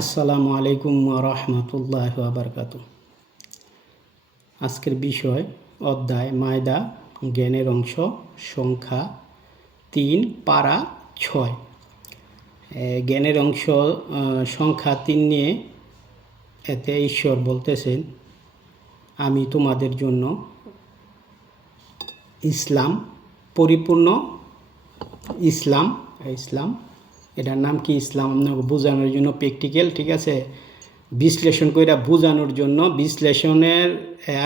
আসসালামু আলাইকুম ওয়া রাহমাতুল্লাহি ওয়া বারাকাতুহু। আজকের বিষয় অধ্যায় মায়দা জ্ঞানের অংশ সংখ্যা 3 পারা 6। জ্ঞানের অংশ সংখ্যা 3 নিয়ে এতে ঈশ্বর বলতেছেন, আমি তোমাদের জন্য ইসলাম পরিপূর্ণ ইসলাম ইসলাম এটার নাম কি? ইসলাম আপনাকে বোঝানোর জন্য প্র্যাকটিক্যাল, ঠিক আছে, বিশ্লেষণ করে বোঝানোর জন্য। বিশ্লেষণের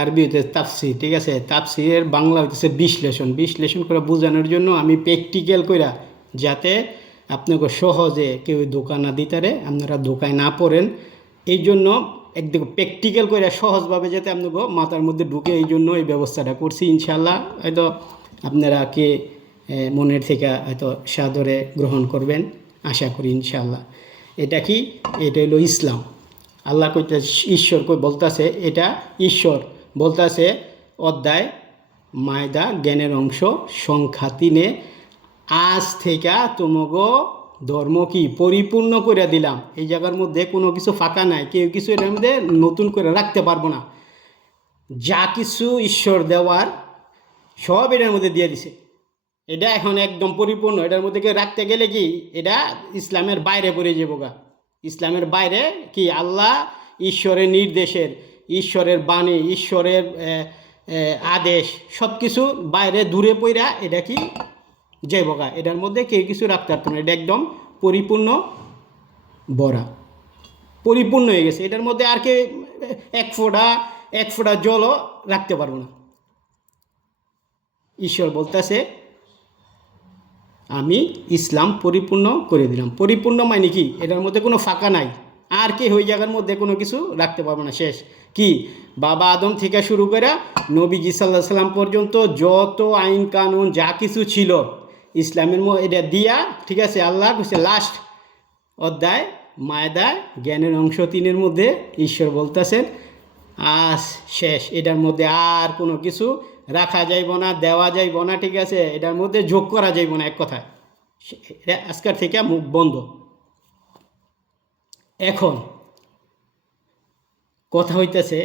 আরবি হইতে তাফসির, ঠিক আছে, তাফসিরের বাংলা হইতেছে বিশ্লেষণ। বিশ্লেষণ করে বোঝানোর জন্য আমি প্র্যাকটিক্যাল কইরা, যাতে আপনাকে সহজে কেউ ধোকা না দিতারে, আপনারা ধোকায় না পড়েন, এই জন্য একদিকে প্র্যাকটিক্যাল করে সহজভাবে যাতে আপনাকে মাথার মধ্যে ঢুকে, এই জন্য এই ব্যবস্থাটা করছি। ইনশাল্লাহ হয়তো আপনারা কে মনের থেকে হয়তো সাদরে গ্রহণ করবেন, আশা করি ইনশাল্লাহ। এটা কি? এটা হলো ইসলাম। আল্লাহ কইতে, ঈশ্বর কই বলতেছে, এটা ঈশ্বর বলতেছে অধ্যায় মায়দা জ্ঞানের অংশ সংখ্যা 3, আজ থেকে তোমাকে ধর্ম কি পরিপূর্ণ করে দিলাম। এই জায়গার মধ্যে কোনো কিছু ফাঁকা নাই, কেউ কিছু এটার মধ্যে নতুন করে রাখতে পারবো না। যা কিছু ঈশ্বর দেওয়ার সব এটার মধ্যে দিয়ে দিছে। এটা এখন একদম পরিপূর্ণ। এটার মধ্যে কেউ রাখতে গেলে কি এটা ইসলামের বাইরে পড়ে যাবো গা। ইসলামের বাইরে কি? আল্লাহ ঈশ্বরের নির্দেশের, ঈশ্বরের বাণী, ঈশ্বরের আদেশ সব কিছু বাইরে দূরে পড়া এটা কি যাইব গা। এটার মধ্যে কেউ কিছু রাখতে পারতো না। এটা একদম পরিপূর্ণ ভরা, পরিপূর্ণ হয়ে গেছে। এটার মধ্যে আর কে এক ফোঁটা জলও রাখতে পারবো না। ঈশ্বর বলতেছে, আমি ইসলাম পরিপূর্ণ করে দিলাম। পরিপূর্ণ মানে কি? এটার মধ্যে কোনো ফাঁকা নাই, আর কি ওই জায়গার মধ্যে কোনো কিছু রাখতে পারবো না। শেষ কি? বাবা আদম থেকে শুরু করে নবীজি সাল্লাল্লাহু আলাইহি সাল্লাম পর্যন্ত যত আইন কানুন যা কিছু ছিল ইসলামের এটা দিয়া, ঠিক আছে, আল্লাহ কইছে লাস্ট অধ্যায় মায়দা জ্ঞানের অংশ 3 মধ্যে ঈশ্বর বলতেছেন, আজ শেষ। এটার মধ্যে আর কোনো কিছু রাখা যাইব না, দেওয়া যাইব না, ঠিক আছে, এটার মধ্যে যোগ করা যাইব না। এক কথায় আজকের থেকে মুখ বন্ধ। এখন কথা হইতেছে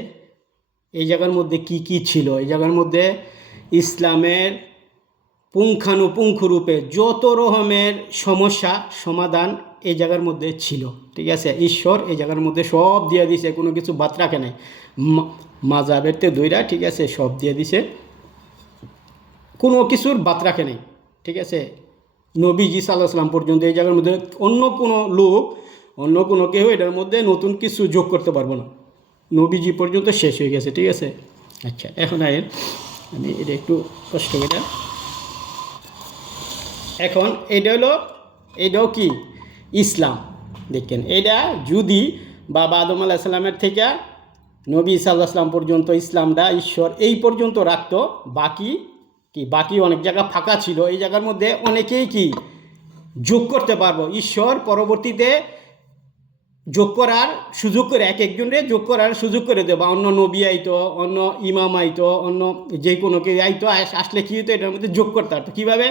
এই জায়গার মধ্যে কি কি ছিল। এই জায়গার মধ্যে ইসলামের পুঙ্খানুপুঙ্খ রূপে যত রকমের সমস্যা সমাধান এই জায়গার মধ্যে ছিল, ঠিক আছে। ঈশ্বর এই জায়গার মধ্যে সব দিয়ে দিছে, কোনো কিছু বাদ রাখে নাই। মাজাবের তে দুইটা, ঠিক আছে, সব দিয়ে দিছে, কোনো কিছুর বাদ রাখে নাই, ঠিক আছে। নবীজি সাল্লাল্লাহু আলাইহি সাল্লাম পর্যন্ত এই জায়গার মধ্যে অন্য কোনো লোক, অন্য কোনো কেউ এটার মধ্যে নতুন কিছু যোগ করতে পারবো না। নবীজি পর্যন্ত শেষ হয়ে গেছে, ঠিক আছে। আচ্ছা, এখন আয়ের আমি এটা একটু কষ্ট করে, এখন এটাও কি ইসলাম। দেখেন, এটা যদি বাবা আদম আলাইহিস সালামের থেকে নবী সাল্লাল্লাহু আলাইহি সাল্লাম পর্যন্ত ইসলামটা ঈশ্বর এই পর্যন্ত রাখতো, বাকি অনেক জায়গা ফাঁকা ছিল। এই জায়গার মধ্যে অনেকেই কি যোগ করতে পারবো। ঈশ্বর পরবর্তীতে যোগ করার সুযোগ করে, এক একজনরে যোগ করার সুযোগ করে দেবো। অন্য নবী আইতো, অন্য ইমাম আইতো, অন্য যে কোনো কেউ আইতো, আসলে কী হতো এটার মধ্যে যোগ করতে পারতো। কীভাবে?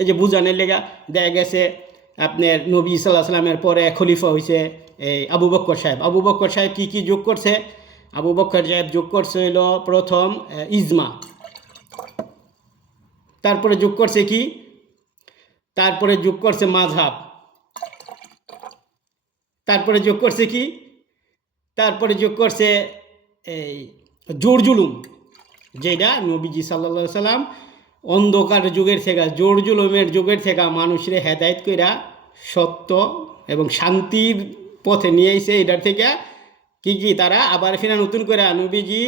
এই যে বুঝানোর লেগা দেখা গেছে আপনার নবী সাল্লাল্লাহু আলাইহি সাল্লামের পরে খলিফা হয়েছে এই আবু বকর সাহেব। আবু বকর সাহেব কী যোগ করছে? আবু বকর সাহেব যোগ করছে হলো প্রথম ইজমা, তারপরে যোগ করছে কি? তারপরে যোগ করছে মাযহাব, তারপরে যোগ করছে কি? তারপরে যোগ করছে এই জোর জুলুম, যেটা নবীজি সাল্লাল্লাহু আলাইহি সাল্লাম অন্ধকার যুগের থেকে, জোর জুলুমের যুগের থেকে মানুষের হেদায়েত কইরা সত্য এবং শান্তির পথে নিয়ে আইছে। এটার থেকে কি তারা আবার ফিরা নতুন করে নবীজি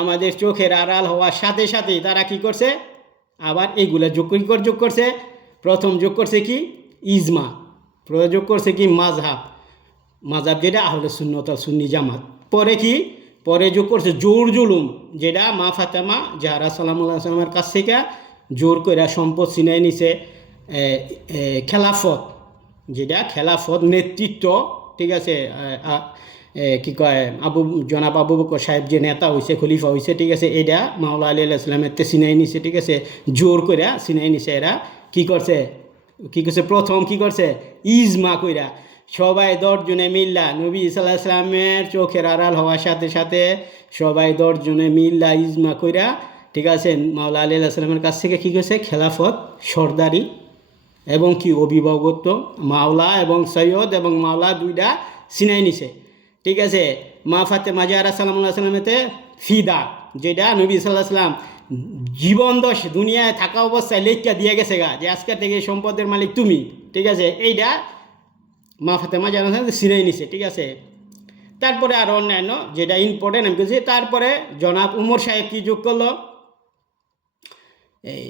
আমাদের চোখের আড়াল হওয়ার সাথে সাথেই তারা কি করছে? আবার এইগুলা যোগ করছে। প্রথম যোগ করছে কি? ইজমা। যোগ করছে কি? মাযহাব যেটা আহলে সুন্নাত ওয়াল সুন্নি জামাত। পরে কি? পরে যোগ করছে জোর জুলুম, যেটা মা ফাতেমা জাহরা সালামুল্লাহ সাল্লামের কাছ থেকে জোর করে সম্পদ ছিনাই নিছে। খেলাফত, যেটা খেলাফত নেতৃত্ব, ঠিক আছে, কি কয় জনাব আবু বকর সাহেব যে নেতা হয়েছে, খলিফা হয়েছে, ঠিক আছে, এটা মাওলা আলী আলাইহিস সালামের তে ছিনাই নিছে, ঠিক আছে, জোর করে ছিনাই নিছে। এরা কি করছে? প্রথম কি করছে? ইজমা কইরা সবাই 10 জনে মিল্লা নবী সাল্লাল্লাহু আলাইহি সাল্লামের চোখের আড়াল হওয়ার সাথে সাথে সবাই 10 জনে মিল্লা ইজমা কইরা, ঠিক আছে, মাওলা আলী আলাইহিস সালামের কাছ থেকে কী করেছে, খেলাফত সর্দারি এবং কি অভিভাবকত্ব, মাওলা এবং সৈয়দ এবং মাওলা দুইটা সিনাই নিছে, ঠিক আছে। মা ফাতেমা জাহরা সালামুল্লাহ সাল্লামেতে ফিদা, যেটা নবী সাল্লাল্লাহু আলাইহি সাল্লাম জীবন দশ দুনিয়ায় থাকা অবস্থায় লেখা দিয়ে গেছে গা, যে আজকের থেকে সম্পদের মালিক তুমি, ঠিক আছে, এইটা মা ফাতেমা জাহরা সালাম সিনাই নিছে, ঠিক আছে। তারপরে আরও অন্যান্য যেটা ইম্পর্টেন্ট আমি বলছি, তারপরে জনাব উমর সাহেব কি যোগ করলো, এই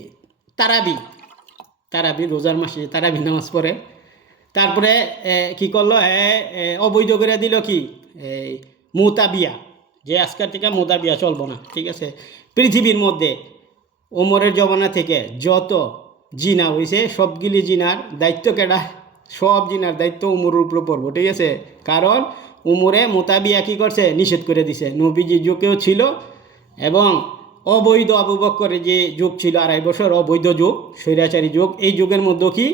তারাবি রোজার মাসে তারাবি নামাজ পড়ে। তারপরে কি করলো, অবৈধ করে দিল কি, এই মুতাবিয়া, যে আজকের থেকে মুতাবিয়া চলবো না, ঠিক আছে। পৃথিবীর মধ্যে ওমরের জমানা থেকে যত জিনা হয়েছে সবগুলি জিনার দায়িত্ব কেডা, সব জিনার দায়িত্ব উমরের উপরে পড়বো, ঠিক আছে। কারণ উমরে মুতাবিয়া কী করছে, নিষেধ করে দিছে। নবীজি যুগেও ছিল এবং অবৈধ আবু বকরের যে যুগ ছিল 2.5 বছর অবৈধ যুগ, স্বৈরাচারী যুগ, এই যুগের মধ্যে কি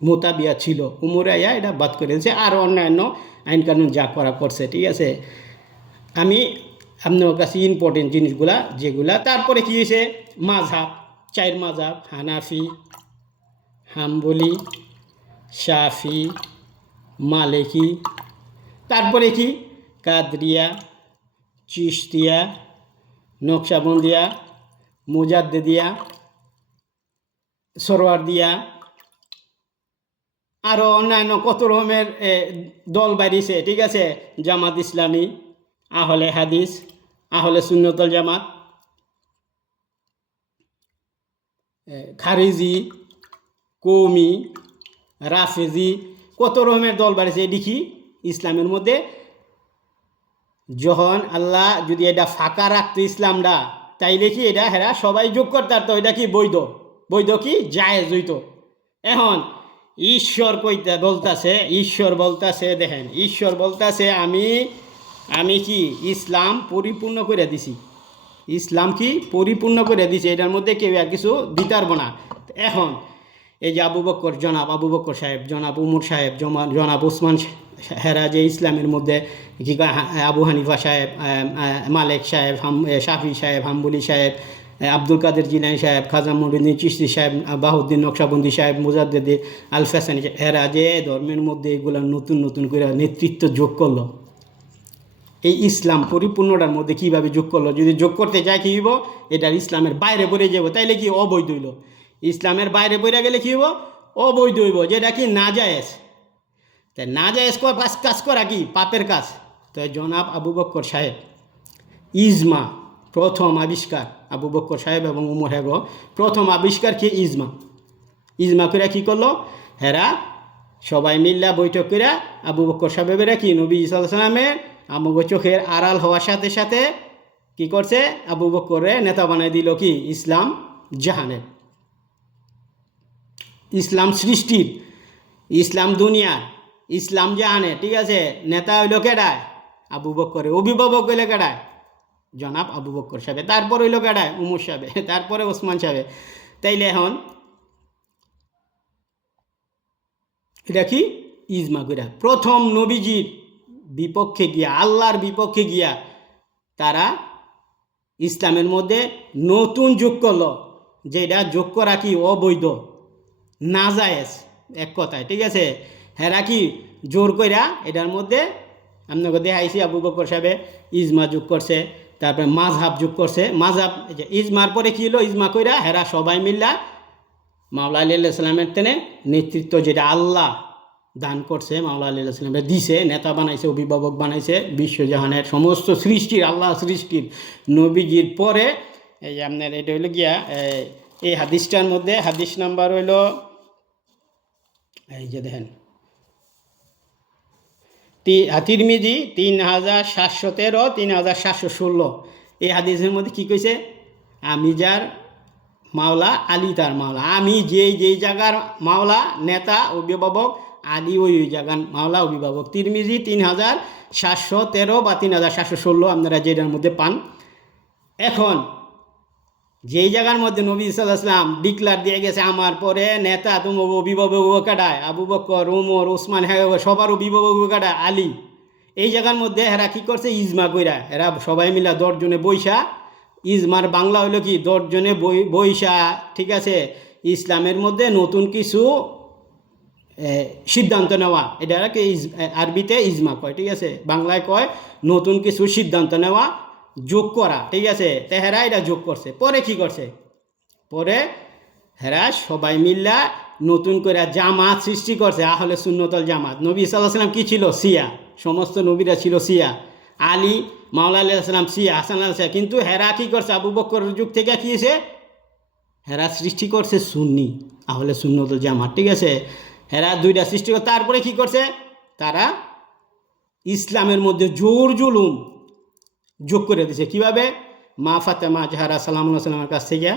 মোতাবিয়া ছিল, উমরে আয়া এটা বাদ করে দিয়েছে। আর অন্যান্য আইন কানুন যা করা করছে, ঠিক আছে। আমি আপনার কাছে ইম্পর্টেন্ট জিনিসগুলা যেগুলা। তারপরে কি হয়েছে, মাযহাব, 4 মাযহাব, হানাফি, হাম্বলি, শাফি, মালিকি, তারপরে কি কাদরিয়া, চিশতিয়া, নকশাবন্দিয়া, মুজাদ্দিদিয়া, সরওয়ার্দিয়া, আরও অন্যান্য কত রকমের দল বাড়িছে, ঠিক আছে। জামাত ইসলামী, আহলে হাদিস, আহলে সুন্নতুল জামাত, খারিজি, কৌমি, রাফেজি, কত রকমের দল বাড়িছে। এটি কি ইসলামের মধ্যে যখন আল্লাহ যদি এটা ফাঁকা রাখতো ইসলামটা, তাইলে কি এটা হেরা সবাই যোগ করতে পারতো, এটা কি বৈধ, বৈধ কি জায়েজ হইতো। এখন ঈশ্বর কইতে বলতাছে, ঈশ্বর বলতাছে, দেখেন ঈশ্বর বলতাছে আমি কি ইসলাম পরিপূর্ণ করে দিছি, ইসলাম কি পরিপূর্ণ করে দিছি, এটার মধ্যে কেউ আর কিছু দিতে পারবো না। এখন এই যে আবু বকর, জনাব আবু বকর সাহেব, জনাব উমর সাহেব, জনাব ওসমান, হেরা যে ইসলামের মধ্যে কি আবু হানিফা সাহেব, মালিক সাহেব, শাফি সাহেব, হাম্বলি সাহেব, আব্দুল কাদের জিলানী সাহেব, খাজা মঈনুদ্দিন চিশতি সাহেব, বাহাউদ্দিন নকশাবন্দি সাহেব, মুজাদ্দিদ আল ফাসানি, এরা যে ধর্মের মধ্যে এগুলো নতুন নতুন করে নেতৃত্ব যোগ করলো, এই ইসলাম পরিপূর্ণটার মধ্যে কীভাবে যোগ করলো। যদি যোগ করতে যায় কী হইব, এটার ইসলামের বাইরে পড়ে যাব, তাইলে কি অবৈধ হইল। ইসলামের বাইরে পড়ে গেলে কী হইব, অবৈধ হইব, যেটা কি না জায়েজ। তাই না জায়েজ কাজ করা কি পাপের কাজ। তো জনাব আবু বকর সাহেব ইজমা প্রথম আবিষ্কার, আবু বকর সাহেব এবং উমর হেগ প্রথম আবিষ্কার কি ইজমা। ইজমা করে কী করলো, হেরা সবাই মিল্লা বৈঠক করে আবু বকর সাহেবেরা কি নবী সাল্লাল্লাহু আলাইহি সাল্লামের আমগো চোখের আড়াল হওয়ার সাথে সাথে কি করছে, আবু বকরে নেতা বানাই দিল কি ইসলাম জাহানের, ইসলাম সৃষ্টির, ইসলাম দুনিয়ার, ইসলাম জাহানের, ঠিক আছে। নেতা হইল কেডায়, আবু বকরে। অভিভাবক হইল কেডায়, জনাব আবু বকর সাহেব। তারপর হইল কেডায়, উমর সাহেব। তারপরে ওসমান সাহেব। তাইলে এখন এটা কি ইজমা কইরা প্রথম নবীজির বিপক্ষে গিয়া, আল্লাহর বিপক্ষে গিয়া তারা ইসলামের মধ্যে নতুন যোগ করলো, যেটা যোগ করা কি অবৈধ, নাজায়েজ এক কথায়, ঠিক আছে। হেরা কি জোর কইরা এটার মধ্যে আপনাকে দেখাইছি, আবু বকর সাহেব ইজমা যোগ করছে, তারপরে মাযহাব যোগ করছে। মাযহাব ইজমার পরে কী হলো, ইজমা কইরা হেরা সবাই মিল্লা মাওলা আলী আলাইহিস সালামের তেনে নেতৃত্ব যেটা আল্লাহ দান করছে, মাওলা আলী আলাইহিস সালামে দিছে, নেতা বানাইছে, অভিভাবক বানাইছে বিশ্বজাহানের সমস্ত সৃষ্টির, আল্লাহ সৃষ্টির নবীজির পরে। এই যে আপনার এটা হইল গিয়া এই হাদিসটার মধ্যে হাদিস নাম্বার হইল, এই যে দেখেন তিরমিজি 3713, 3716। এই হাদিসের মধ্যে কী কইছে, আমি যার মাওলা, আলী তার মাওলা। আমি যেই জায়গার মাওলা, নেতা, অভিভাবক, আলী ওই জায়গার মাওলা, অভিভাবক। তিরমিজি 3713 বা 3716 আপনারা যেটার মধ্যে পান। এখন যেই জায়গার মধ্যে নবী সাল্লাল্লাহু আলাইহি ওয়াসাল্লাম ডিক্লার দিয়ে গেছে আমার পরে নেতা তুমি অভিভাবক কাটায় আবু বকর উমর ওসমান, হ্যাঁ সবার অভিভাবক কাটায় আলী। এই জায়গার মধ্যে এরা কী করছে, ইজমা কইরা এরা সবাই মিলা 10 জনে বৈশা, ইজমার বাংলা হইলো কি 10 জনে বৈশা, ঠিক আছে, ইসলামের মধ্যে নতুন কিছু সিদ্ধান্ত নেওয়া, এটাকে আরবিতে ইজমা কয়, ঠিক আছে, বাংলায় কয় নতুন কিছু সিদ্ধান্ত নেওয়া, যোগ করা, ঠিক আছে। তো হেরা এটা যোগ করছে, পরে কি করছে, পরে হেরা সবাই মিল্লা নতুন করে জামাত সৃষ্টি করছে, আহলে সুন্নতল জামাত। নবী সাল্লাল্লাহু আলাইহি ওয়াসাল্লাম কি ছিল, শিয়া, সমস্ত নবীরা ছিল শিয়া, আলী মাওলা আলাইহিস সালাম শিয়া, হাসান আলাইহিস সালাম। কিন্তু হেরা কি করছে, আবু বকরের যুগ থেকে কি হয়েছে, হেরা সৃষ্টি করছে সুন্নি, আহলে সুন্নতল জামাত, ঠিক আছে। হেরা দুইটা সৃষ্টি করে তারপরে কি করছে, তারা ইসলামের মধ্যে জোর জুলুম যোগ করে দিয়েছে। কীভাবে, মা ফাতেমা জাহরা সালামুল্লাহ সাল্লামের কাছ থেকে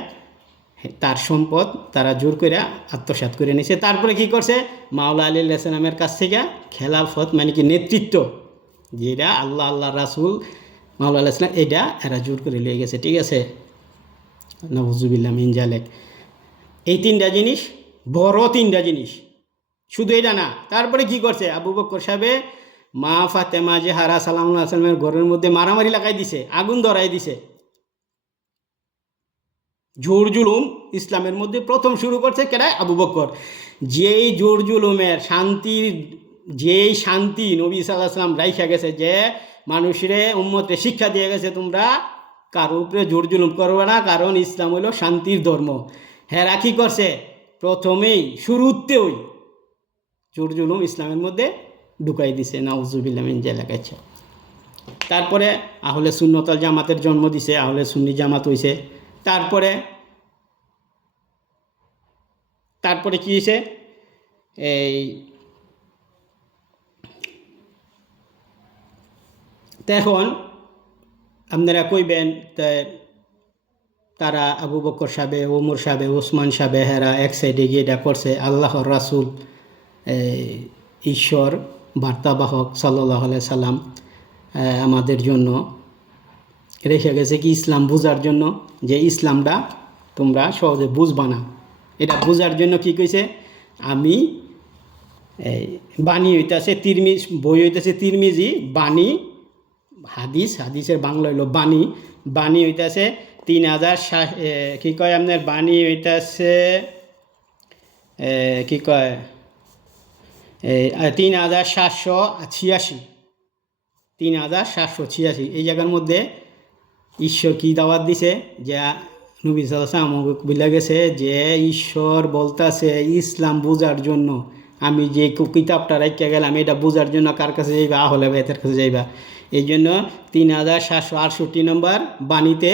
তার সম্পদ তারা জোর করে আত্মসাৎ করে নিয়েছে। তারপরে কি করছে, মাওলা আলী সালামের কাছ থেকে খেলাফত মানে কি নেতৃত্ব, যেটা আল্লাহ রাসুল মাওলা আলাইহিস সালাম, এটা এরা জোর করে নিয়ে গেছে, ঠিক আছে। নাউজুবিল্লাহ মিন জালিক। এই তিনটা জিনিস বড়, তিনটা জিনিস, শুধু এটা না। তারপরে কি করছে, আবু বকর সাহেবে মা ফাতেমা জাহরা সালামুল্লাহ সাল্লামের ঘরের মধ্যে মারামারি লাগাই দিছে, আগুন ধরাই দিছে। জোর জুলুম ইসলামের মধ্যে প্রথম শুরু করছে কেডা, আবু বকর। যেই জোর জুলুমের যেই শান্তি নবী সাল্লাল্লাহু আলাইহি ওয়াসাল্লাম রাইখা গেছে, যে মানুষের উম্মতরে শিক্ষা দিয়ে গেছে তোমরা কারো উপরে জোর জুলুম করবে না, কারণ ইসলাম হলো শান্তির ধর্ম। হেরা কি করছে, প্রথমেই শুরুতেই জোর জুলুম ইসলামের মধ্যে ঢুকাই দিছে, নাউজুবিল্লাহ মিন জালিক। আচ্ছা, তারপরে আহলে সুন্নতল জামাতের জন্ম দিছে, আহলে সুন্নি জামাত হইছে। তারপরে কি হয়েছে, এই এখন আপনারা কইবেন তারা আবু বকর সাহেবে, ওমর সাহেবে, ওসমান সাহেবে, হেরা এক সাইডে গিয়ে এটা করছে। আল্লাহর রাসূল ঈশ্বর বার্তাবাহক সাল্লাল্লাহু আলাইহি সাল্লাম আমাদের জন্য রেখে গেছে কি, ইসলাম বুঝার জন্য, যে ইসলামটা তোমরা সহজে বুঝবা না, এটা বুঝার জন্য কি কইছে, আমি বাণী হইতেছে বই হইতেছে তিরমিজি, বাণী হাদিসের বাংলা হইল বাণী হইতেছে 3000, কি কয় আপনার, বাণী হইতেছে কি কয় 3786। এই জায়গার মধ্যে ঈশ্বর কি দাওয়াত দিছে, যে নবী সাল্লাল্লাহু আলাইহি ওয়াসাল্লাম আমাকে বলে গেছে যে ঈশ্বর বলতাছে ইসলাম বোঝার জন্য আমি যে কিতাবটা রাখিয়া গেলাম, এটা বোঝার জন্য কার কাছে যাইবা, আহলে বাইতের কাছে যাইবা। এই জন্য 3768 নম্বর বাণীতে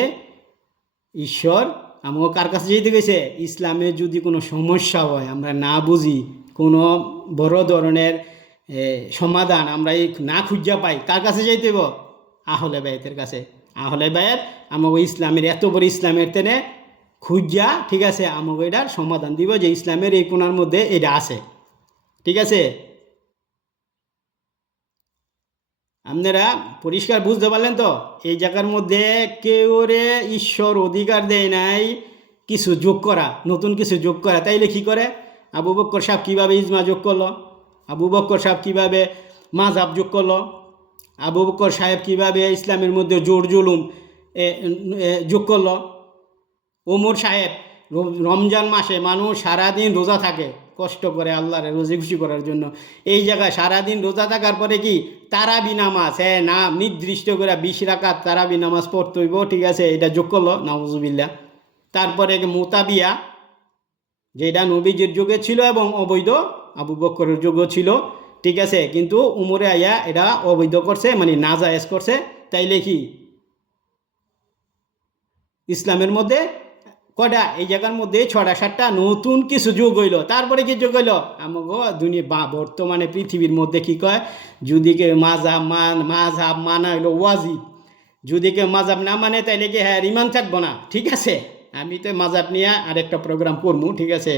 ঈশ্বর আমাকে কার কাছে যেতে গেছে, ইসলামে যদি কোনো সমস্যা হয়, আমরা না বুঝি, কোনো বড় ধরনের সমাধান আমরা না খুঁজা পাই, কার কাছে যাইতে হইব, আহলে বাইতের কাছে। আহলে বাইত আমাকে ইসলামের এত বড় ইসলামের তেনে খুঁজা, ঠিক আছে, আমাকে এটার সমাধান দিব, যে ইসলামের এই কোণার মধ্যে এটা আছে, ঠিক আছে। আপনারা পরিষ্কার বুঝতে পারলেন তো, এই জায়গার মধ্যে কেউরে ঈশ্বর অধিকার দেয় নাই কিছু যোগ করা, নতুন কিছু যোগ করা। তাইলে কি করে, আবু বকর সাহেব কীভাবে ইজমা যোগ করলো, আবু বকর সাহেব কীভাবে মাযহাব যোগ করলো, আবু বকর সাহেব কীভাবে ইসলামের মধ্যে জোর জুলুম যোগ করলো, ওমর সাহেব রমজান মাসে মানুষ সারাদিন রোজা থাকে, কষ্ট করে আল্লাহরে রোজি খুশি করার জন্য, এই জায়গায় সারাদিন রোজা থাকার পরে কি তারাবি নামাজ, হ্যাঁ নাম নির্দিষ্ট করে 20 রাকাত তারাবি নামাজ পড়তে হইব, ঠিক আছে, এটা যোগ করলো, নাউজুবিল্লাহ। তারপরে মুতাবিয়া, যেটা নবীজির যুগে ছিল এবং অবৈধ, আবু বকরের যুগও ছিল, ঠিক আছে, কিন্তু উমরে আয়া এটা অবৈধ করছে, মানে নাজায়েজ করছে। তাইলে কি ইসলামের মধ্যে কয়টা, এই জায়গার মধ্যে 6টা-7টা নতুন কিছু যোগ হইল। তারপরে কি যোগ হইল, আমাকে দুনিয়া বর্তমানে পৃথিবীর মধ্যে কি কয়, যদি কে মাযহাব মানা হইলো ওয়াজিব, যদি কেউ মাযহাব না মানে তাইলে কি হ্যাঁ ইমান থাকবো না, ঠিক আছে। আমি তো মাযহাব নিয়ে আরেকটা প্রোগ্রাম করবো, ঠিক আছে,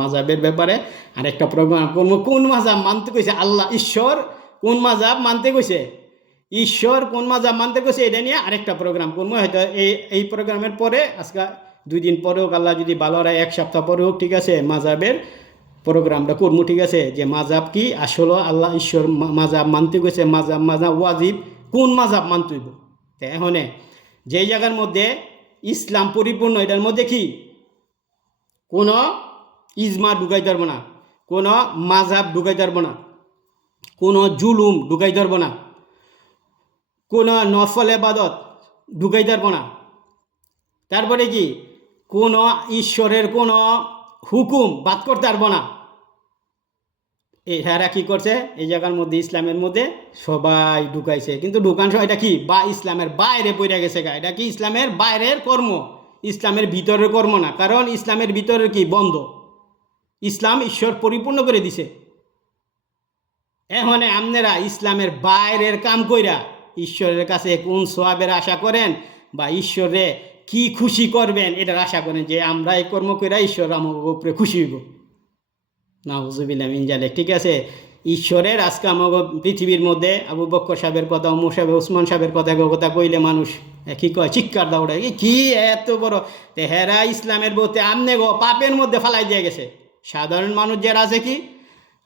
মাযহাবের ব্যাপারে আরেকটা প্রোগ্রাম করবো। কোন মাযহাব মানতে কইছে, আল্লাহ ঈশ্বর কোন মাযহাব মানতে কইছে, ঈশ্বর কোন মাযহাব মানতে কইছে, এটা নিয়ে আরেকটা প্রোগ্রাম করবো। হয়তো এই প্রোগ্রামের পরে আজকে 2 দিন পরে হোক, আল্লাহ যদি ভালো হয় 1 সপ্তাহ পরে হোক, ঠিক আছে, মাজাবের প্রোগ্রামটা করবো, ঠিক আছে, যে মাজাব কি আসলে আল্লাহ ঈশ্বর মাজাব মানতে গেছে, মাজাব ওয়াজিব কোন মাজাব মানতে হইব। এখন যেই জায়গার মধ্যে ইসলাম পরিপূর্ণ, এটার মধ্যে কি কোনো ইজমা ঢুকাই ধরবো না, কোনো মাজাব ঢুকাই ধরবো না, কোনো জুলুম ঢুকাই ধরবো না, কোনো নফল ইবাদত ঢুকাই ধরবো না। তারপরে কি কোনো ঈশ্বরের কোনো হুকুম বাদ করতে পারবো না। এই হেরা কী করছে এই জায়গার মধ্যে ইসলামের মধ্যে সবাই ঢুকাইছে, কিন্তু ঢুকান সময় এটা কি বা ইসলামের বাইরে পড়ে গেছে গা, এটা কি ইসলামের বাইরের কর্ম, ইসলামের ভিতরের কর্ম না। কারণ ইসলামের ভিতরের কি বন্ধ, ইসলাম ঈশ্বর পরিপূর্ণ করে দিছে। এখন আপনারা ইসলামের বাইরের কাম কইরা ঈশ্বরের কাছে কোন সোয়াবের আশা করেন বা ঈশ্বরে কি খুশি করবেন এটার আশা করেন, যে আমরা এই কর্ম কইরা ঈশ্বর আমার উপরে খুশি হইব। নাউজুবিল্লাহ মিন জালিক। ঠিক আছে, ঈশ্বরের আজকে আমাকে পৃথিবীর মধ্যে আবু বক্কর সাহেবের কথা, ওমর সাহেব, ওসমান সাহেবের কথা কইলে মানুষ কি কয়, চিৎকার দাউড়ায়, কি এত বড় হেরা ইসলামের বলতে আমনে গো পাপের মধ্যে ফালাই দিয়ে গেছে। সাধারণ মানুষ যারা আছে কি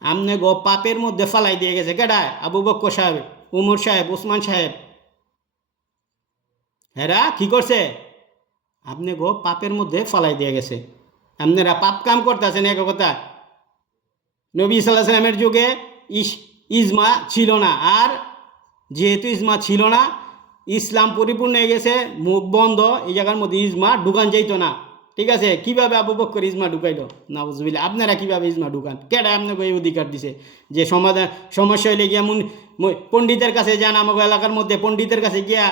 আমনে গো পাপের মধ্যে ফালাই দিয়ে গেছে। কেডা? আবু বক্কর সাহেব, ওমর সাহেব, ওসমান সাহেব, হেরা কি করছে আপনি গো পাপের মধ্যে ফালাই দিয়ে গেছে। আপনারা পাপ কাম করতেছেন। এক কথা, নবী সাল্লাল্লাহু আলাইহি সাল্লামের যুগে ইজমা ছিল না, আর যেহেতু ইজমা ছিল না, ইসলাম পরিপূর্ণ হয়ে গেছে, মুখ বন্ধ, এই জায়গার মধ্যে ইজমা ঢুকান যাইতো না। ঠিক আছে, কিভাবে আবু বকর ইজমা ঢুকাইলো? নাউজুবিল্লাহ। আপনারা কিভাবে ইজমা ঢুকান? কেডা আপনাকে এই অধিকার দিছে যে সমস্যা হইলে গিয়া পণ্ডিতের কাছে যান, আমাকে এলাকার মধ্যে পণ্ডিতের কাছে গিয়া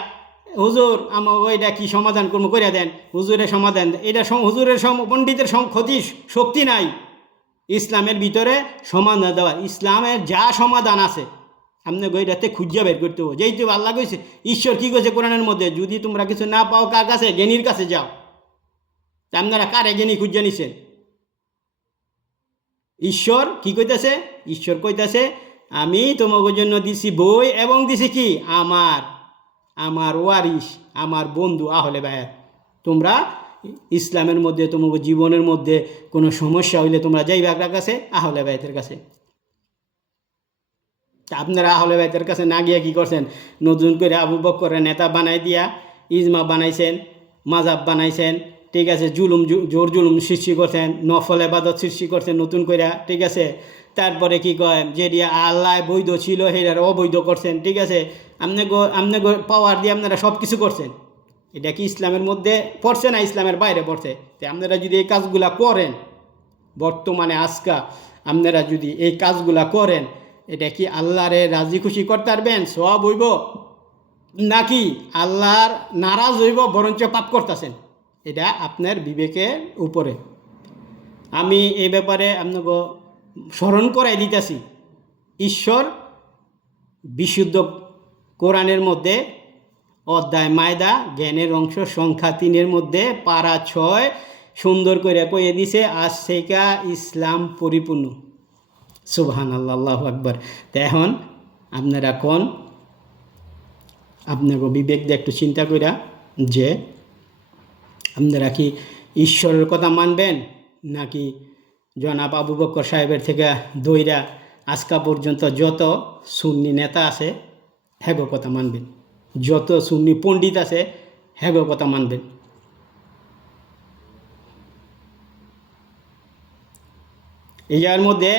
হুজুর আমাকে এটা কি সমাধান কর্ম করে দেন, হুজুরের সমাধান, এটা হুজুরের পণ্ডিতের ক্ষতি শক্তি নাই ইসলামের ভিতরে সমাধান দেওয়া। ইসলামের যা সমাধান আছে আপনি গইটাতে খুঁজা বের করতে হবে। যেহেতু আল্লাহ কইছে, ঈশ্বর কি কইছে কোরআনের মধ্যে, যদি তোমরা কিছু না পাও কার কাছে? জ্ঞানীর কাছে যাও। আপনারা কারে জ্ঞানী খুঁজা নিছেন? ঈশ্বর কি কইতেছে? ঈশ্বর কইতেছে আমি তোমাদের জন্য দিছি বই এবং দিছি কি আমার ওয়ারিস, আমার বন্ধু আহলে বায়াত। তোমরা ইসলামের মধ্যে তোমাদের জীবনের মধ্যে কোনো সমস্যা হইলে তোমরা যাইবা কার কাছে? আহলে বায়াতের কাছে। আপনারা আহলে বায়াতের কাছে না গিয়া কি করছেন? নতুন করে আবু বকরের নেতা বানাই দিয়া ইজমা বানাইছেন, মাজাব বানাইছেন। ঠিক আছে, জোর জুলুম সৃষ্টি করছেন, নফল ইবাদত সৃষ্টি করছেন নতুন করে। ঠিক আছে, তারপরে কি কয় যে আল্লাহ বৈধ ছিল সেটার অবৈধ করছেন। ঠিক আছে, আপনি পাওয়ার দিয়ে আপনারা সব কিছু করছেন। এটা কি ইসলামের মধ্যে পড়ছে না ইসলামের বাইরে পড়ছে? তো আপনারা যদি এই কাজগুলা করেন, বর্তমানে আজকা আপনারা যদি এই কাজগুলা করেন, এটা কি আল্লাহরে রাজি খুশি করতে পারবেন? সওয়াব হইব নাকি আল্লাহর নারাজ হইব, বরঞ্চ পাপ করতেছেন? এটা আপনার বিবেকের উপরে। আমি এই ব্যাপারে আপনাকে স্মরণ করাই দিতেছি, ঈশ্বর বিশুদ্ধ কোরআনের মধ্যে অধ্যায় মায়দা জ্ঞানের অংশ সংখ্যা 3 মধ্যে পারা 6 সুন্দর করে কয়ে দিছে, আজ থেকে ইসলাম পরিপূর্ণ। সুবহানাল্লাহ, আল্লাহু আকবার। তো এখন আপনারা কোন আপনাকে বিবেক দিয়ে একটু চিন্তা কইরা যে আপনারা কি ঈশ্বরের কথা মানবেন নাকি জনাব আবু বকর সাহেবের থেকে দইরা আজকা পর্যন্ত যত সুন্নি নেতা আছে হেগো কথা মানবেন, যত সুন্নি পণ্ডিত আছে হেগো কথা মানবেন? এই জায়গার মধ্যে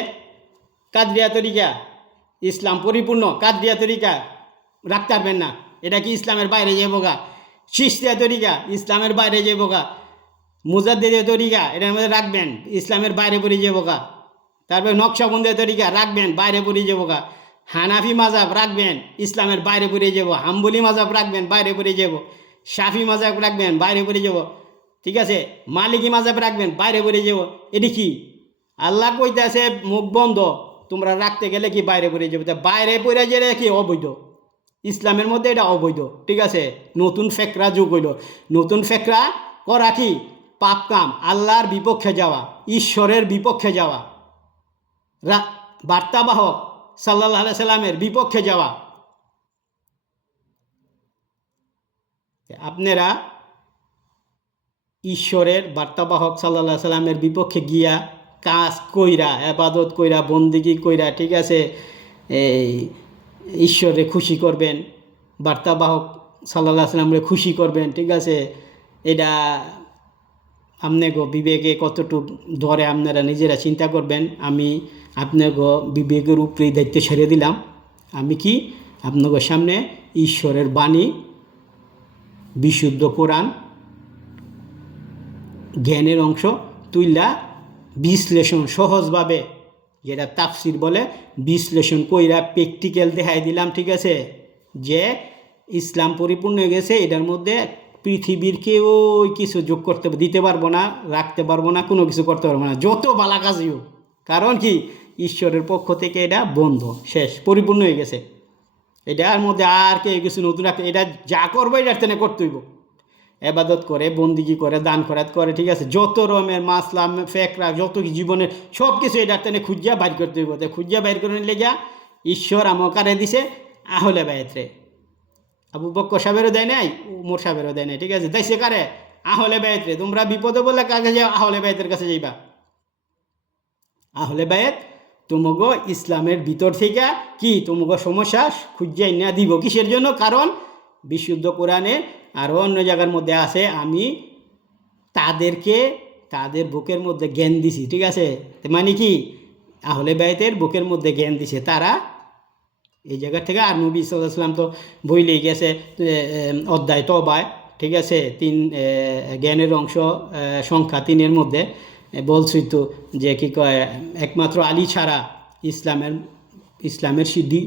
কাদরিয়া তরিকা ইসলাম পরিপূর্ণ, কাদরিয়া তরিকা রাখতে পারবেন না, এটা কি ইসলামের বাইরে যাবো গা? চিশতিয়া তরিকা ইসলামের বাইরে যাবো গা? মুজাদ্দিদের তরিকা এটার মধ্যে রাখবেন, ইসলামের বাইরে পড়ে যাবো গা? তারপরে নকশবন্দের তরিকা রাখবেন, বাইরে পড়ে যাবো গা? হানাফি মাজাব রাখবেন, ইসলামের বাইরে পড়ে যাব। হাম্বলি মাজাব রাখবেন, বাইরে পড়ে যাব। শাফি মাজাব রাখবেন, বাইরে পড়ে যাব। ঠিক আছে, মালিকি মাজাব রাখবেন, বাইরে পড়ে যাব। এটি কি আল্লাহ কইতেছে মুখ বন্ধ, তোমরা রাখতে গেলে কি বাইরে পড়ে যাবে? তা বাইরে পড়ে গেলে কি অবৈধ, ইসলামের মধ্যে এটা অবৈধ। ঠিক আছে, নতুন ফেকরা যুগ হইল। নতুন ফেকরা করা কি পাপ কাম, আল্লাহর বিপক্ষে যাওয়া, ঈশ্বরের বিপক্ষে যাওয়া, বার্তাবাহক সাল্লাল্লাহু আলাইহি সাল্লামের বিপক্ষে যাওয়া। আপনারা ঈশ্বরের বার্তাবাহক সাল্লাল্লাহু সাল্লামের বিপক্ষে গিয়া কাজ কইরা আবাদত কইরা বন্দিগি কইরা, ঠিক আছে, এই ঈশ্বরে খুশি করবেন, বার্তাবাহক সাল্লাল্লাহু সাল্লামরে খুশি করবেন, ঠিক আছে, এটা আপনাকে বিবেকে কতটুক ধরে আপনারা নিজেরা চিন্তা করবেন। আমি আপনাকে বিবেকের উপরেই দায়িত্ব ছেড়ে দিলাম। আমি কি আপনাদের সামনে ঈশ্বরের বাণী, বিশুদ্ধ কোরআন, জ্ঞানের অংশ তুইলা বিশ্লেষণ সহজভাবে, যেটা তাফসির বলে, বিশ্লেষণ কইরা প্র্যাকটিক্যাল দেখাই দিলাম, ঠিক আছে, যে ইসলাম পরিপূর্ণ হয়ে গেছে। এটার মধ্যে পৃথিবীর কেউ কিছু যোগ করতে দিতে পারবো না, রাখতে পারবো না, কোনো কিছু করতে পারবো না, যত বালা কাজই হোক। কারণ কি, ঈশ্বরের পক্ষ থেকে এটা বন্ধ, শেষ, পরিপূর্ণ হয়ে গেছে। এটার মধ্যে আর কেউ কিছু নতুন রাখতে, এটা যা করবো এটার তেনে করতে হইব। এবাদত করে, বন্দিগি করে, দান খরাত করে, ঠিক আছে, যত রকমের মাসলাম ফেকরা, যত জীবনের সব কিছু এটার তেনে খুঁজিয়া বাইর করতে হইব। খুঁজিয়া বাইর করে নিলে গিয়া ঈশ্বর আমাকারে দিছে আহলে বাইতরে। আবু বক্কর সাহেবেরও দেয় নাই, উমর সাহেবেরও দেয় নাই, ঠিক আছে, তাই সে কারে আহলে বাইতরে। তোমরা বিপদে বলে কাকে যাও, আহলে বাইতের কাছে যাইবা। আহলে বাইত তোমাগো ইসলামের ভিতর থেকে কি তোমাগো সমস্যা খুঁজিয়া না দিব। কিসের জন্য? কারণ বিশুদ্ধ কোরআনে আরও অন্য জায়গার মধ্যে আছে, আমি তাদেরকে তাদের বুকের মধ্যে জ্ঞান দিছি, ঠিক আছে, মানে কি আহলে বাইতের বুকের মধ্যে জ্ঞান দিছে তারা এই জায়গা থেকে। আর নবী সাল্লাল্লাহু আলাইহি ওয়াসাল্লাম তো বইলেই গেছে অধ্যায় তওবায়, ঠিক আছে, জ্ঞানের অংশ সংখ্যা 3-এর মধ্যে বলছি তো, যে কি কয়, একমাত্র আলী ছাড়া ইসলামের সিদ্ধি,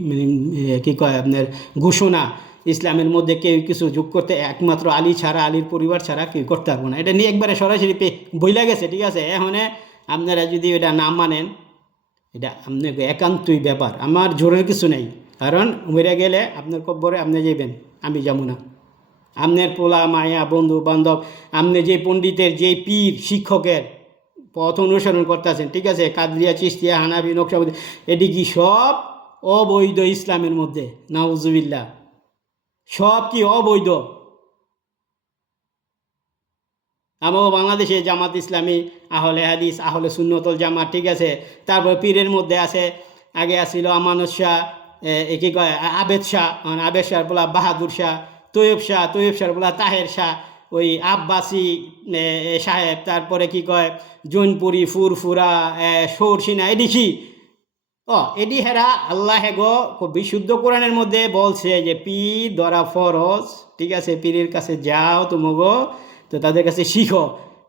কি কয় আপনার ঘোষণা, ইসলামের মধ্যে কেউ কিছু যোগ করতে একমাত্র আলী ছাড়া, আলীর পরিবার ছাড়া কেউ করতে পারবো না। এটা নিয়ে একবারে সরাসরি বইলা গেছে, ঠিক আছে। এখন আপনারা যদি এটা না মানেন, এটা আপনার একান্তই ব্যাপার, আমার জোরের কিছু নেই। কারণ মরে গেলে আপনার কব্বরে আপনি যাইবেন, আমি যাবো না। আপনার পোলা মায়া বন্ধু বান্ধব, আপনি যে পণ্ডিতের, যে পীর শিক্ষকের পথ অনুসরণ করতেছেন, ঠিক আছে, কাদরিয়া, চিশতিয়া, হানাফি, নকশবন্দি, এটি কি সব অবৈধ ইসলামের মধ্যে, নাউজুবিল্লাহ, সব কি অবৈধ। আমার বাংলাদেশে জামাত ইসলামী, আহলে হাদিস, আহলে সুন্নতল জামাত, ঠিক আছে। তারপর পীরের মধ্যে আছে, আগে আসছিল আমানত শাহ, কি কয় আবেদ শাহ, আবেদ শাহ বলা বাহাদুর শাহ, তৈয়ব শাহ বলা তাহের শাহ, ওই আব্বাসি সাহেব, তারপরে কি কয় জৈনপুরি, ফুরফুরা, সৌরসিনা, এডি কি এডি হেরা আল্লাহ গো বিশুদ্ধ কোরআনের মধ্যে বলছে যে পীর ধরা ফরজ, ঠিক আছে, পীরের কাছে যাও তুমগো, তো তাদের কাছে শিখো।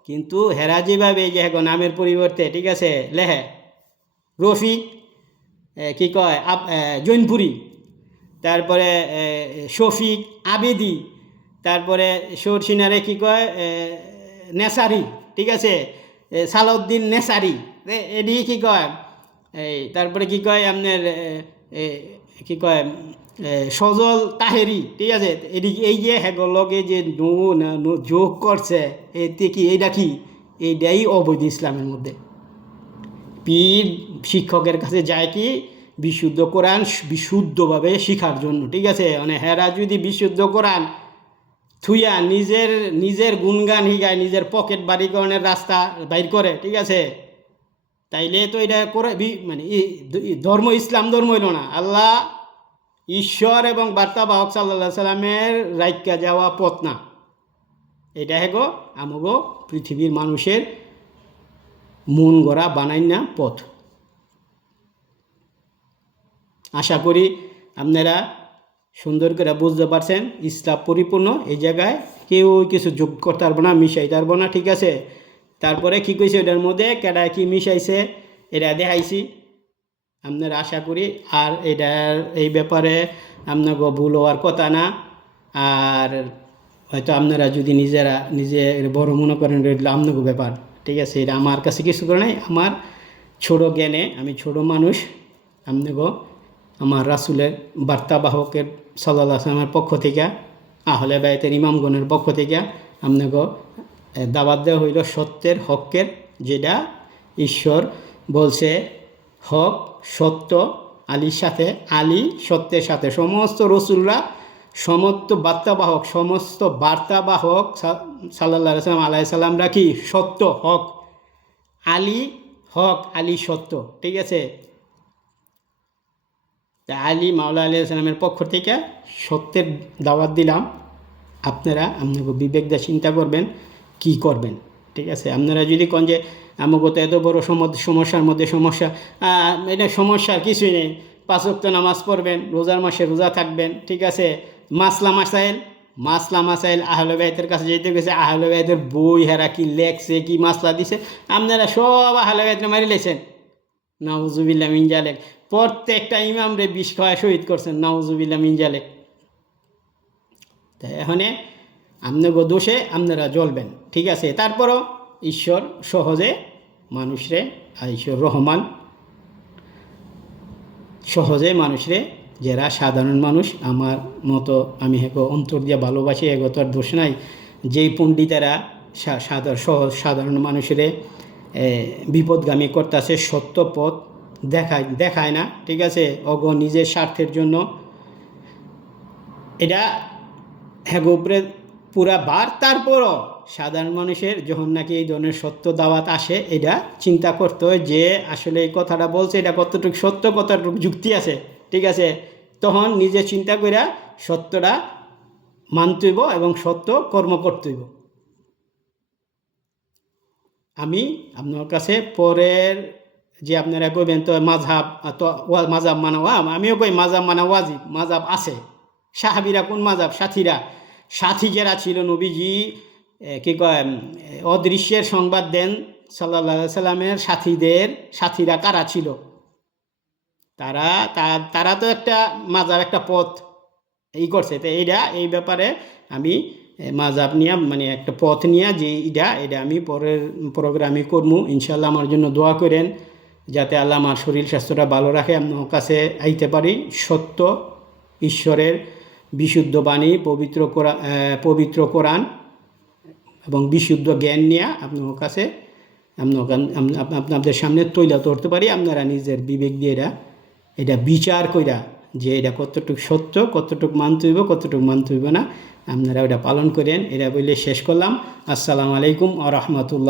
কিন্তু হেরা যেভাবে যে হেগো নামের পরিবর্তে, ঠিক আছে, লেহে রফিক, কি কয় জৈনপুরি, তারপরে শফিক আবেদি, তারপরে সরসিনারে কি কয় নেসারি, ঠিক আছে, সালাউদ্দিন নেসারি, এডি কি কয় তারপরে কি কয় আপনার কি কয় সজল তাহেরি, ঠিক আছে। এদিকে এই যে হেগলগে যে যোগ করছে, এতে কি এইটা কি, এইটাই অবৈধ ইসলামের মধ্যে। পীর শিক্ষকের কাছে যায় কি বিশুদ্ধ কোরআন বিশুদ্ধভাবে শিখার জন্য, ঠিক আছে। মানে হেরা যদি বিশুদ্ধ কোরআন থুইয়া নিজের গুণগান হিগায়, নিজের পকেট বাড়িকরণের রাস্তা বাইর করে, ঠিক আছে, তাইলে তো এটা করে মানে ধর্ম ইসলাম ধর্ম হইল না। আল্লাহ ঈশ্বর এবং বার্তাবাহক সাল্লাল্লাহু সাল্লামের রাইকা যাওয়া পথ না। এটা হেগো আমগো পৃথিবীর মানুষের মন গড়া বানাই না পথ। আশা করি আপনারা সুন্দর করে বুঝতে পারছেন, ইসলাম পরিপূর্ণ। এই জায়গায় কেউ কিছু যোগ করতে পারবো না, মিশাইতে পারবো না, ঠিক আছে। তারপরে কী কইছে এটার মধ্যে কেডা কি মিশাইছে এটা দেখাইছি। আপনারা আশা করি আর এটার এই ব্যাপারে আপনাকে ভুল হওয়ার কথা না। আর হয়তো আপনারা যদি নিজে বড় মনে করেন, এটা আপনাকে ব্যাপার, ঠিক আছে। এটা আমার কাছে কিছু করে নাই, আমার ছোটো জ্ঞানে, আমি ছোট মানুষ। আপনাকে আমার রাসূলের বার্তাবাহকের সাল্লাল্লাহু আলাইহি ওয়াসাল্লামের পক্ষ থেকে, আহলে বাইতের ইমামগণের পক্ষ থেকে আপনাকে দাওয়াত দেওয়া হইল সত্যের, হকের, যেটা ঈশ্বর বলছে হক সত্য, আলীর সাথে, আলী সত্যের সাথে। সমস্ত রসুলরা সমস্ত বার্তাবাহক সাল্লাল্লাহু আলাইহি সাল্লামরা কি সত্য, হক, আলী সত্য, ঠিক আছে। তা আলী মাওলা আলাইহিস সালামের পক্ষ থেকে সত্যের দাওয়াত দিলাম। আপনারা আপনাকে বিবেক দিয়ে চিন্তা করবেন কি করবেন, ঠিক আছে। আপনারা যদি কোন যে আমাকে তো এত বড় সমস্যার মধ্যে সমস্যা, এটা সমস্যার কিছুই নেই। 5 ওয়াক্ত নামাজ পড়বেন, রোজার মাসে রোজা থাকবেন, ঠিক আছে। মাসলা মাসাইল আহলে বাইতের কাছে যেতে গেছে, আহলে বাইতের বই হেরা কি লেখছে, কি মাসলা দিছে, আপনারা সব আহলে বাইতরে মারি লেছেন। নাউজুবিল্লাহ মিন জালিক। প্রত্যেকটা ইমামরে বিষ খাওয়া শহীদ করছেন, নাউজুবিল্লাহ মিন জালিক। তাই এখানে আপনাকে দোষে আপনারা জ্বলবেন, ঠিক আছে। তারপরও ঈশ্বর সহজে মানুষরে, ঈশ্বর রহমান, সহজে মানুষরে, যারা সাধারণ মানুষ আমার মতো, আমি হেগো অন্তর দিয়ে ভালোবাসি, এগো তো আর দোষ নাই। যেই পণ্ডিতেরা সাধারণ মানুষেরে বিপদগামী করতেছে, সত্য পথ দেখায় না, ঠিক আছে, অগ নিজের স্বার্থের জন্য, এটা হেগো উপরে পুরা বার। তারপরও সাধারণ মানুষের যখন নাকি এই ধরনের সত্য দাওয়াত আসে, এটা চিন্তা করতে হয় যে আসলে এই কথাটা বলছে এটা কতটুকু সত্য, কতটুকু যুক্তি আছে, ঠিক আছে। তখন নিজে চিন্তা করে সত্যটা মানতেইব এবং সত্য কর্ম করতেইব। আমি আপনার কাছে পরের যে আপনারা কইবেন তো মাযহাব, তো মাযহাব মানা, আমিও কই মাযহাব মানা ওয়াজিব। মাযহাব আছে, সাহাবীরা কোন মাযহাব, সাথী যারা ছিল, নবীজি কি কয় অদৃশ্যের সংবাদ দেন সাল্লাল্লাহু আলাইহি সাল্লামের সাথীরা কারা ছিল, তারা তো একটা মাযহাব, একটা পথ এই করছে। তো এই ব্যাপারে আমি মাযহাব নিয়ে, মানে একটা পথ নিয়ে, যে এটা আমি পরের প্রোগ্রামে করবো ইনশাল্লাহ। আমার জন্য দোয়া করেন যাতে আল্লাহ আমার শরীর স্বাস্থ্যটা ভালো রাখে, আপনার কাছে আইতে পারি সত্য ঈশ্বরের বিশুদ্ধ বাণী, পবিত্র কোরআন এবং বিশুদ্ধ জ্ঞান নিয়ে আপনার কাছে আপনাদের সামনে তুলে ধরতে পারি। আপনারা নিজের বিবেক দিয়ে এটা বিচার কইরা যে এটা কতটুকু সত্য, কতটুকু মানতে হইব, কতটুকু মানতে হইব না, আপনারা ওটা পালন করেন। এটা বলে শেষ করলাম। আসসালামু আলাইকুম ওয়া রাহমাতুল্লাহ।